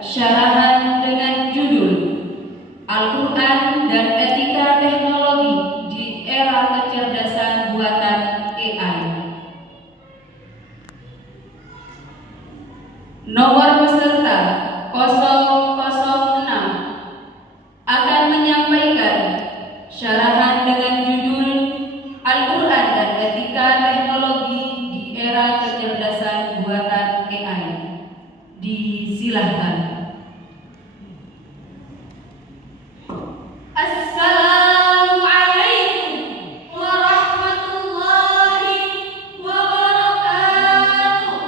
syarahan dengan judul Al-Quran dan Etika Teknologi di Era Kecerdasan Buatan AI. Nomor peserta 006 akan menyampaikan syarahan dengan judul Al-Quran dan Etika Teknologi di Era Kecerdasan Buatan AI. Disilahkan. Assalamualaikum warahmatullahi wabarakatuh.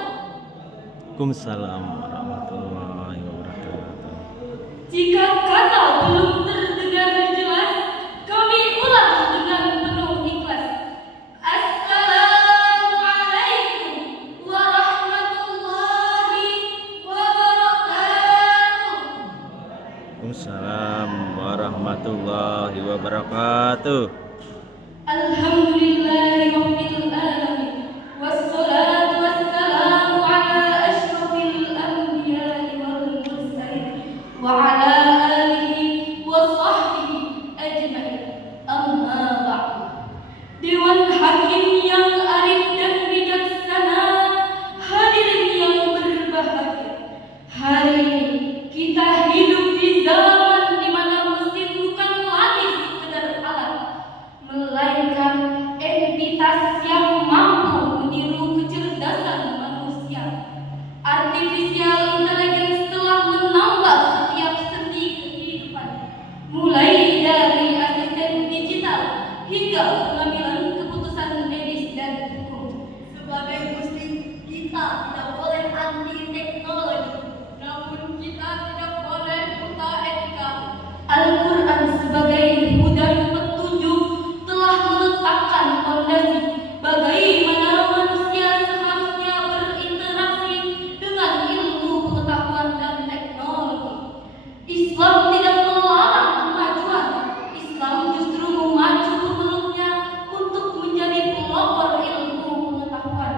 Waalaikumsalam warahmatullahi wabarakatuh. Jika kata belum terdengar jelas, kami ulang dengan penuh ikhlas. Assalamualaikum warahmatullahi wabarakatuh. Waalaikumsalam warahmatullahi wabarakatuh. Alhamdulillahirabbil alamin. Wassalatu wassalamu ala asyrafil anbiya'i wal mursalin wa ala alihi wa sahbihi ajma'in. Amma ba'du. Dewan Hakim yang arif dan bijaksana, hadirin yang berbahagia. Hari ini kita hidup di zaman di mana mesin bukan lagi sekedar alat, melainkan entitas yang mampu meniru kecerdasan manusia. Artificial intelligence telah menambah setiap sendi kehidupan, mulai dari asisten digital hingga pengambilan keputusan medis dan hukum. Sebagai muslim, kita tidak boleh anti teknologi, namun kita tidak boleh buta etika. Al-Quran sebagai hudan petunjuk telah meletakkan fondasi bagaimana manusia seharusnya berinteraksi dengan ilmu pengetahuan dan teknologi. Islam tidak melarang kemajuan. Islam justru memacu pemeluknya untuk menjadi pelopor ilmu pengetahuan.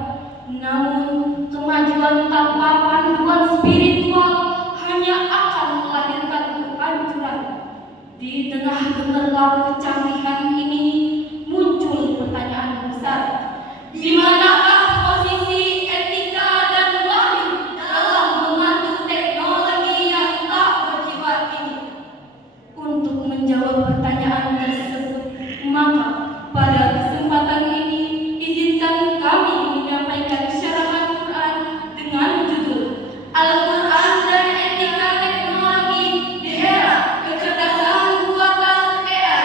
Namun, kemajuan tanpa panduan spiritual hanya akan melahirkan kehancuran. Di tengah gemerlap kecanggihan ini muncul pertanyaan besar. Di manakah posisi etika dan wahyu dalam memandu teknologi yang tak berjiwa ini? Untuk menjawab pertanyaan tersebut, maka pada kesempatan ini izinkan kami menyampaikan syarahan Quran dengan judul Al-Quran dan Etika Teknologi di Era Kecerdasan Buatan AI.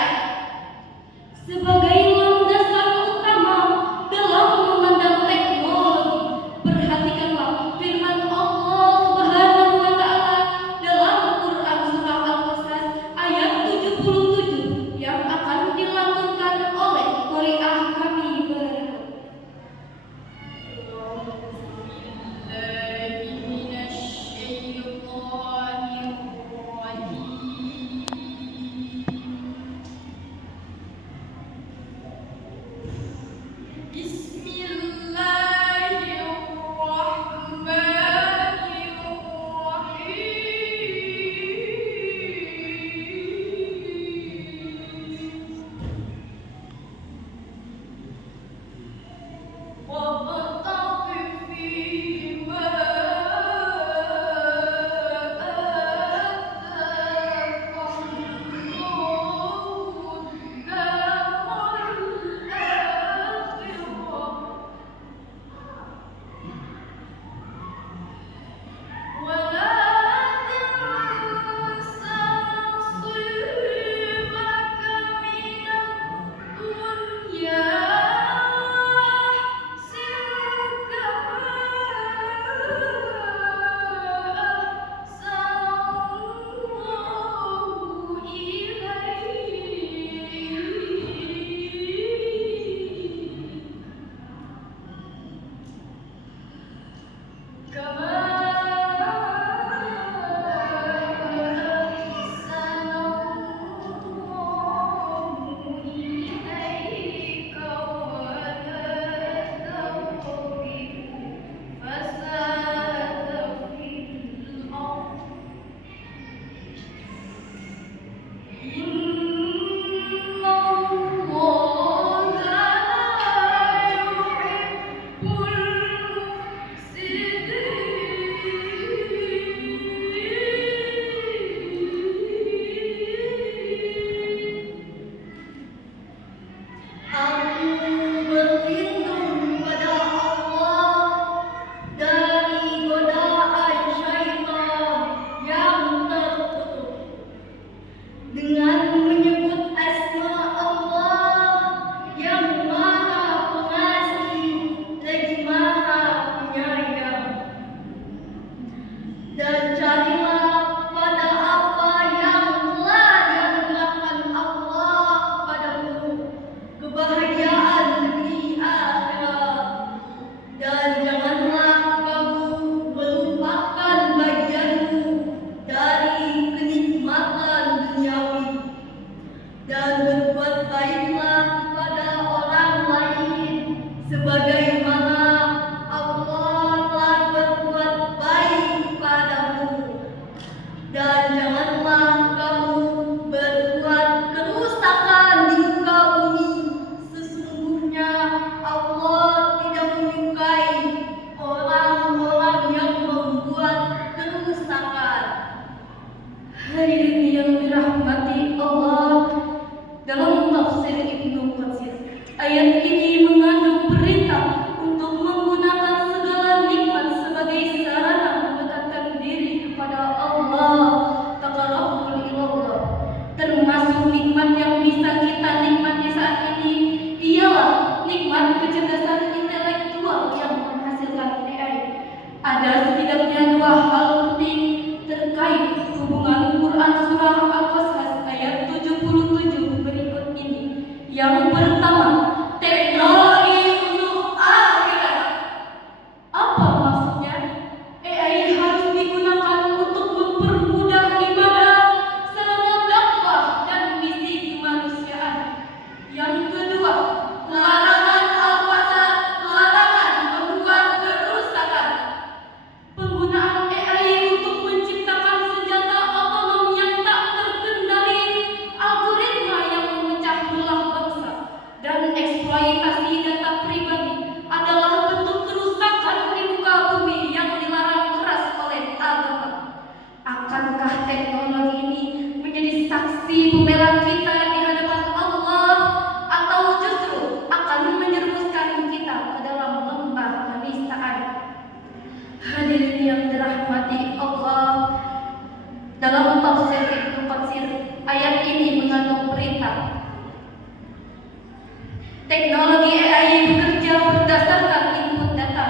Teknologi AI bekerja berdasarkan input data.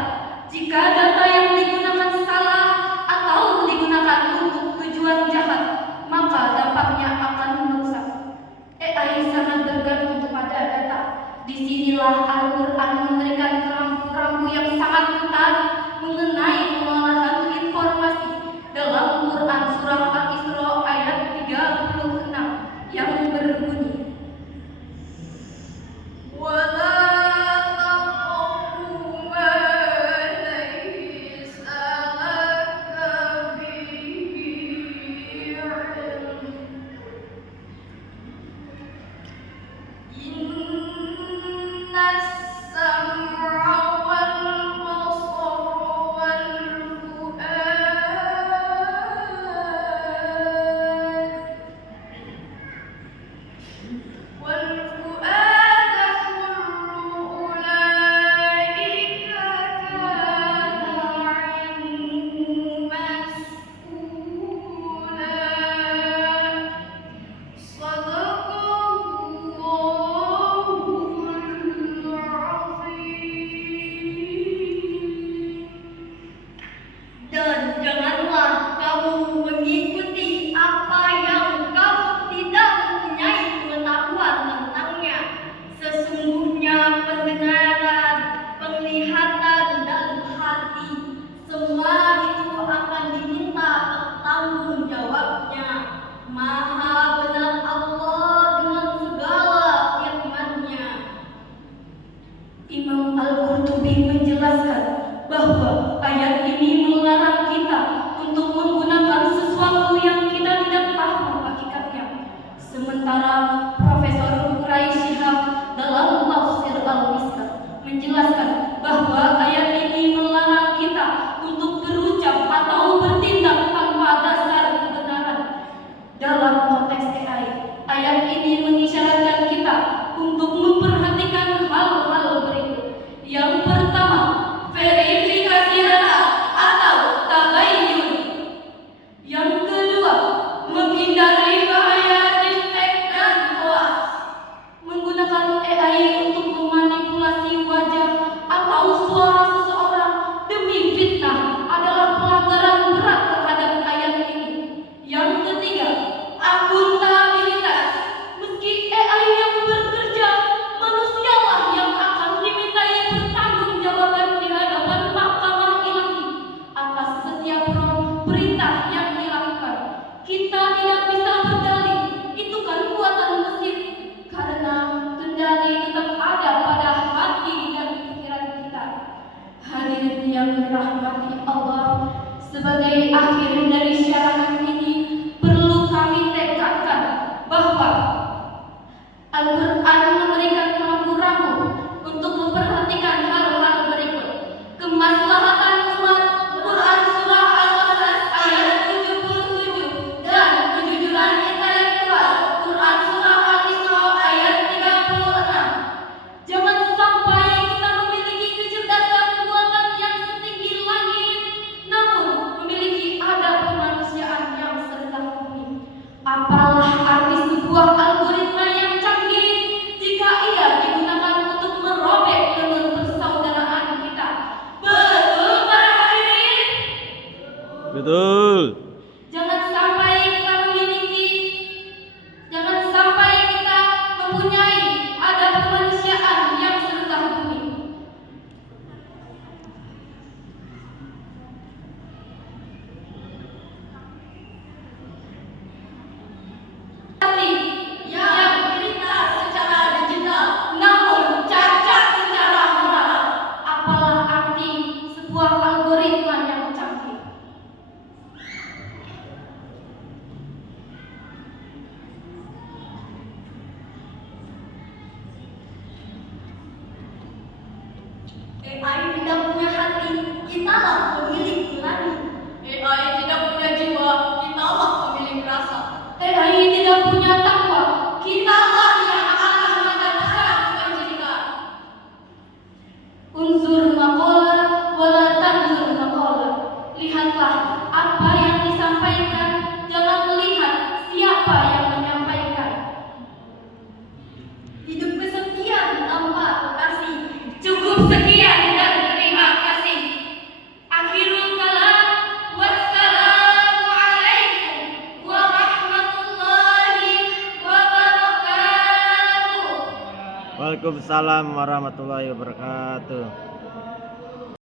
Jika data yang digunakan salah atau digunakan untuk tujuan jahat, maka dampaknya akan merusak. AI sangat bergantung kepada data. Disinilah Al-Quran memberikan rambu-rambu yang sangat ketat mengenai pengolahan informasi dalam Quran Surah Al-Isra ayat 36 yang berbunyi, dan janganlah kamu mengikuti apa yang kamu tidak mempunyai pengetahuan tentangnya. Sesungguhnya pendengaran, penglihatan, dan hati, semua itu akan diminta bertanggung jawabnya. Maha benar Allah dengan segala firman-Nya. Imam Al-Qurtubi menjelaskan bahwa ayat ini melarang kita untuk menggunakan sesuatu yang kita tidak tahu hakikatnya. Sementara Profesor Quraisy Shihab dalam Tafsir Al-Mishkat menjelaskan bahwa ayat ini melarang kita untuk berucap atau bertindak tanpa dasar kebenaran. Dalam konteks AI, ayat ini mengisyaratkan kita untuk memperhatikan hal-hal berikut. Yang pertama, verifikasi data atau tabayyun. Yang kedua, menghindari bahaya deepfake dan hoax. Menggunakan AI untuk memanipulasi wajah atau suara seseorang demi fitnah adalah pelanggaran berat terhadap ayat ini. Yang ketiga, akuntabilitas. Meski AI yang bekerja, manusialah yang akan dimintai pertanggungjawaban di hadapan mahkamah ilahi atas setiap perintah yang dilakukan. Kita tidak bisa berdalih itu kan buatan mesin, karena kendali tetap ada pada hati dan pikiran kita. Hadirin yang dirahmati Allah, sebagai akhir dari syarahan ini perlu kami tekankan bahwa Al-Quran memberikan rambu-rambu untuk memperhatikan hal-hal berikut. Kemaslahatan umat, Quran Surah Al-Qasas ayat 77, dan kejujuran intelektual, Quran Surah Al-Isra ayat 36. Jangan sampai kita memiliki kecerdasan buatan yang setinggi langit, namun memiliki adab kemanusiaan yang serendah bumi. Apalah arti sebuah algoritma yang canggih jika ia digunakan untuk merobek telur persaudaraan kita? Betul para hadirin? Betul. Jangan sampai kita mempunyai adab kemanusiaan yang serendah bumi. Yang digital secara digital, namun cacat secara moral. Apalah arti sebuah algoritma yang canggih? AI tidak punya hati, kitalah pemilik nurani. AI tidak punya jiwa, kitalah pemilik rasa. AI tidak punya takwa, kitalah yang akan mendapatkan kebajikan. Unzur maqala wala tanzur maqala. Lihatlah apa yang disampaikan, jangan melihat siapa yang menyampaikan. Hidup kesepian tanpa Waalaikumsalam warahmatullahi wabarakatuh.